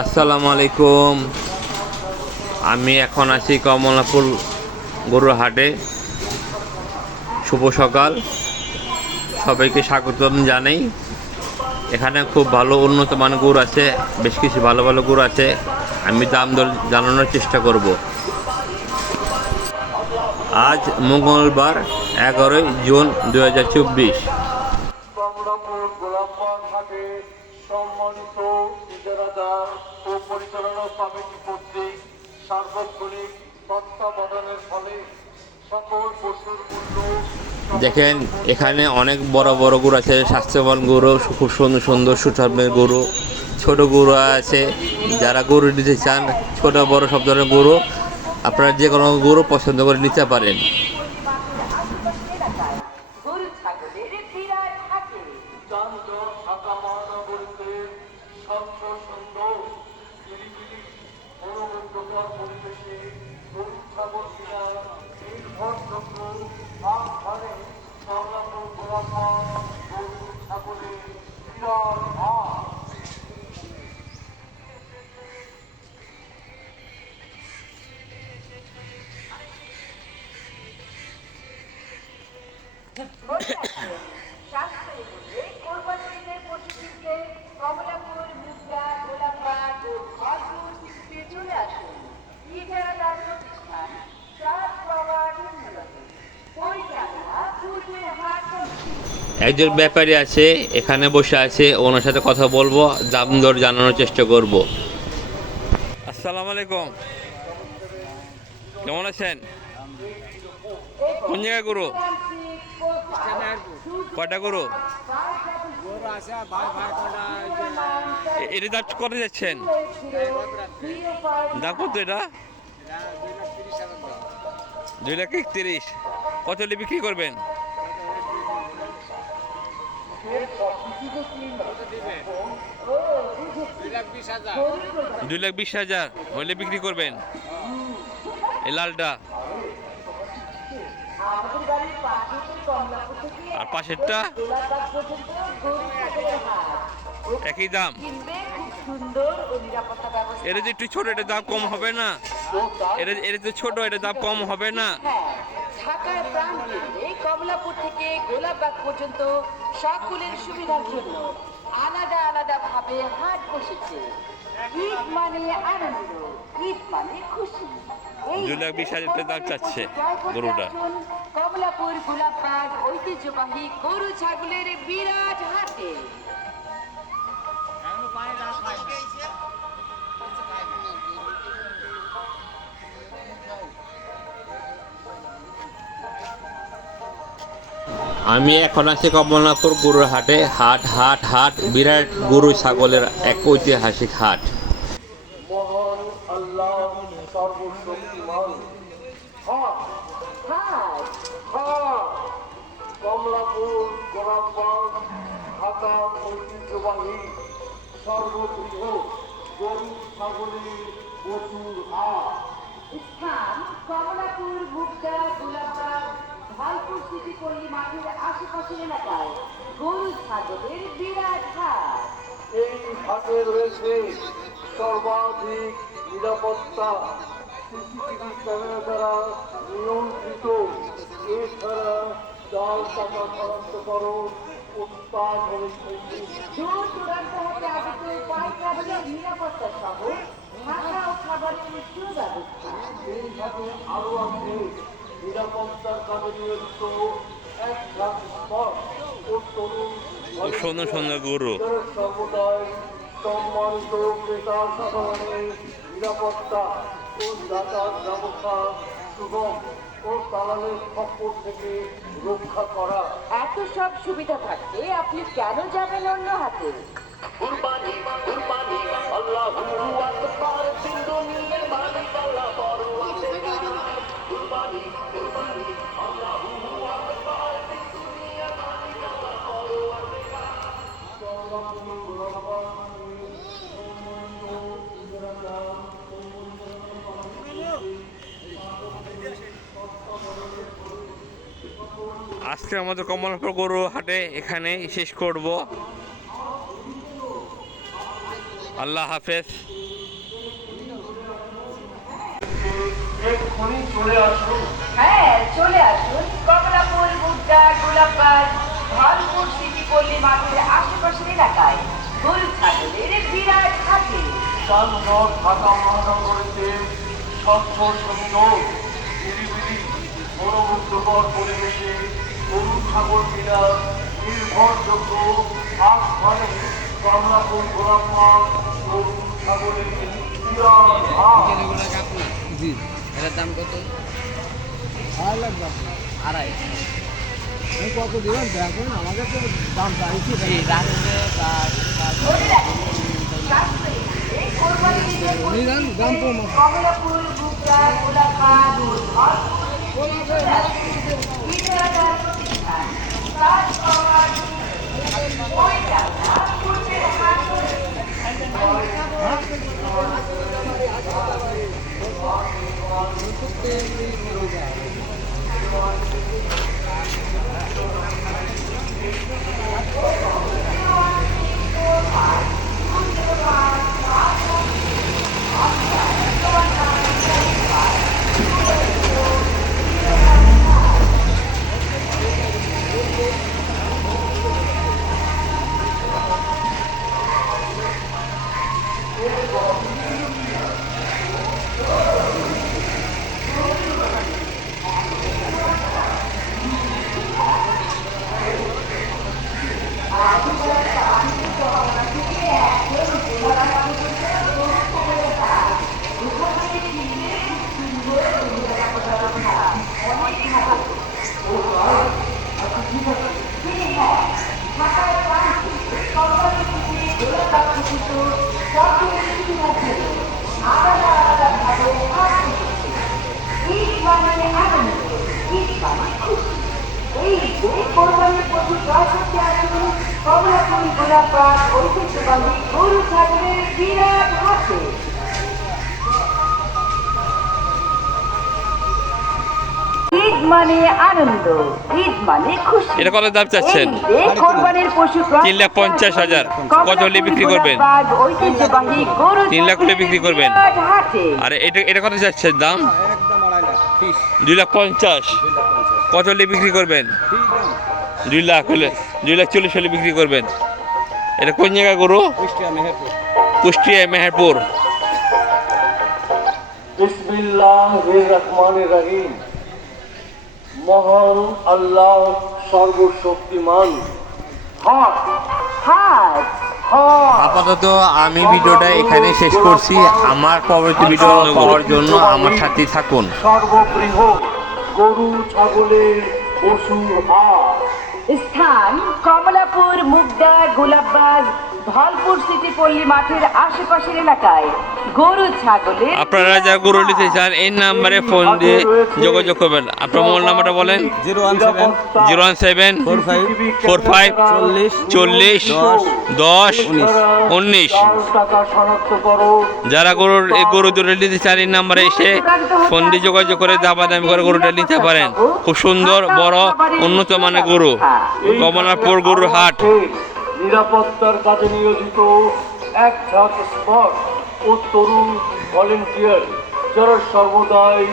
আসসালামু আলাইকুম। আমি এখন আছি কমলাপুর গরুর হাটে। শুভ সকাল, সবাইকে স্বাগতম জানাই। এখানে খুব ভালো উন্নত মানের গরু আছে, বেশ কিছু ভালো ভালো গরু আছে। আমি দাম দর জানানোর চেষ্টা করব। আজ মঙ্গলবার 11ই জুন 2024। কমলাপুর গোলাপবাগ হাটে সম্মানিত ইজারাদার ও পরিচালনা কমিটি কর্তৃক সার্বক্ষণিক তত্ত্বাবধানের ফলে সকল পশুর মূল্য দেখেন, এখানে অনেক বড় বড় গরু আছে, স্বাস্থ্যবান গরু, খুব সুন্দর সুন্দর সুঠামের গরু, ছোট গরু আছে। যারা গরু নিতে চান, ছোট বড় সব ধরনের গরু, আপনারা যে কোনো গরু পছন্দ করে নিতে পারেন। যানজট ঢাকা মহানগরীতে স্বচ্ছ সুন্দর নিরিবিলি মনোমুগ্ধকর পরিবেশে গরু ছাগল কেনার নির্ভরযোগ্য স্থানে কমলাপুর গোলাপবাগ গরু ছাগলের বিরাট হাট। কমলাপুর মুদ্রা গোলাপবাগ ও ভরপুর শিল্পে চলে আসুন। ইজারাদার প্রতিষ্ঠান ট্রাস্ট পাওয়ার পরিচালনা পূর্বের হাট কমিটি। একজন ব্যাপারী আছে, এখানে বসে আছে, ওনার সাথে কথা বলবো, দাম দর জানানোর চেষ্টা করব। আসসালামু আলাইকুম, কেমন আছেন? কোন জায়গায় গরু? কয়টা গরু? এটা দাম কত যাচ্ছেন? দাম কত এটা? 2,31,000। কত হলে বিক্রি করবেন? 2,20,000 হলে বিক্রি করবেন। এই লালটা আর পাশেরটা একই দাম। এটা যে একটু ছোট, এটা দাম কম হবে না? এটা তো ছোট, এটা দাম কম হবে না? ঢাকার প্রাণকেন্দ্রে কমলাপুর থেকে গোলাপবাগ পর্যন্ত সকলের সুবিধার জন্য আলাদা আলাদা ভাবে হাট বসেছে। ঈদ মানে আনন্দ, ঈদ মানে খুশি। 2,20,000 দাম চাচ্ছে গরুটা। কমলাপুর গোলাপবাগ ঐতিহ্যবাহী গরু ছাগলের বিরাট হাটে। আমি এখন আছি কমলাপুর গরুর হাটে। হাট হাট হাট, বিরাট গরু ছাগলের এক ঐতিহাসিক হাট। মহান আল্লাহ সর্বশক্তিমান। হাট হাট হাট কমলাপুর গোলাপবাগ ঢাকার ঐতিহ্যবাহী সর্ববৃহৎ গরু ছাগলের প্রচুর হাট। স্থান কমলাপুর মুগদা গোলাপবাগ ভালপুর সিটি পল্লী মাঠের আশেপাশের এলাকায় গরু ছাগলের বিরাট হাট। এই হাটে রয়েছে সর্বাধিক নিরাপত্তা, সিসিটিভি ক্যামেরা দ্বারা নিয়ন্ত্রিত। এছাড়া জাল টাকা শনাক্তকরণ অত্যাধুনিক দূর দূরান্ত হতে আগত পাইকারদের নিরাপত্তা সহ থাকা ও খাবারের সুব্যবস্থা। এই হাটে আরো আছে নিরাপত্তার কাজে নিয়োজিত 1,00,000 স্পট ও তরুণ সুন্দর সুন্দর গরু। সমুদায় সম্মানিত ক্রেতা সাধারণের নিরাপত্তা ও যাতায়াত ব্যবস্থা সুগম ও দালালের খপ্পর থেকে রক্ষা করা। এত সব সুবিধা থাকতে আপনি কেন যাবেন অন্য হাতে? কুরবানি কুরবানি আল্লাহু আকবার, তিন দুনিয়ার মালিক আল্লাহ বড় আছে। কুরবানি কুরবানি আল্লাহু আকবার, তিন দুনিয়ার মালিক আল্লাহ বড় আছে। আজকে আমাদের কমলাপুর গরু হাটে এখানেই শেষ করব। আল্লাহ হাফেজ। এক্ষুনি চলে আসুন। হ্যাঁ, চলে আসুন কমলাপুর, মুগদা, গোলাপবাগ, ধলপুর সিটি পল্লী মাঠের আশেপাশের এলাকায় গরু ছাগলের বিরাট হাটে। যানজট ঢাকা মহানগরীতে স্বচ্ছ সুন্দর নিরিবিলি মনোমুগ্ধকর পরিবেশে গরু ছাগল কেনার নির্ভরযোগ্য হাট মানে কমলাপুর গোলাপবাগ গরু ছাগলের বিরাট হাট। জি এটার দাম কত? 2.5 লাখ আড়াই। আমি কত দিবেন দেখুন, আমাকে তো দাম চাইছি দাম কম। কমলাপুর, মুগদা, গোলাপবাগ, ধলপুর বিক্রেতার প্রতিষ্ঠান কাজ পাওয়ার ওই টাকা পূর্বের হাট। কমলাপুর, গোলাপবাগ ঐতিহ্যবাহী গরু ছাগলের বিরাট হাটে। ঈদ মানে আনন্দ, ঈদ মানে খুশি। এটা কত দাম চাচ্ছেন? এই ঈদে কোরবানির পশু ক্রয় 3,50,000 কত হলে বিক্রি করবেন? কমলাপুর, ঐতিহ্যবাহী গরু 3 লাখ হলে বিক্রি করবেন। বিরাট হাটে। আর এটা কত চাচ্ছেন দাম? একদম 2.5 লাখ 30। 2,50,000 কত হলে বিক্রি করবেন? 2 লাখ হলে 2,40,000 হলে বিক্রি করবেন। এটা কোন জায়গা গরু? কুষ্টিয়া মেহেরপুর। কুষ্টিয়া মেহেরপুর। বিসমিল্লাহির রহমানির রহিম। মহান আল্লাহ সর্বশক্তিমান। হাট হাট হাট। আপাতত আমি ভিডিওটা এখানে শেষ করছি। আমার পরবর্তী ভিডিও পাওয়ার জন্য আমার সাথে থাকুন। সর্ববৃহৎ গরু ছাগলের পশুর হাট। স্থান কমলাপুর, মুগদা, গোলাপবাগ, ধলপুর সিটি পল্লী মাঠের আশেপাশের এলাকায় গরু ছাগলের আপনারা যারা গরু নিতে চান এই নাম্বারে ফোন দিয়ে যোগাযোগ করবেন। আপনার মোবাইল নাম্বারটা বলেন। 017 45 40 10 19। টাকা শনাক্ত করো। যারা গরু দুটো নিতে চান এই নাম্বারে এসে ফোন দিয়ে যোগাযোগ করে দামাদামি করে গরুটা নিতে পারেন। খুব সুন্দর বড় উন্নত মানের গরু। কমলাপুর গরুর হাট। নিরাপত্তার কাজে নিয়োজিত 1 ঝাঁক স্পট ও তরুণ ভলেন্টিয়ার যারা সর্বদাই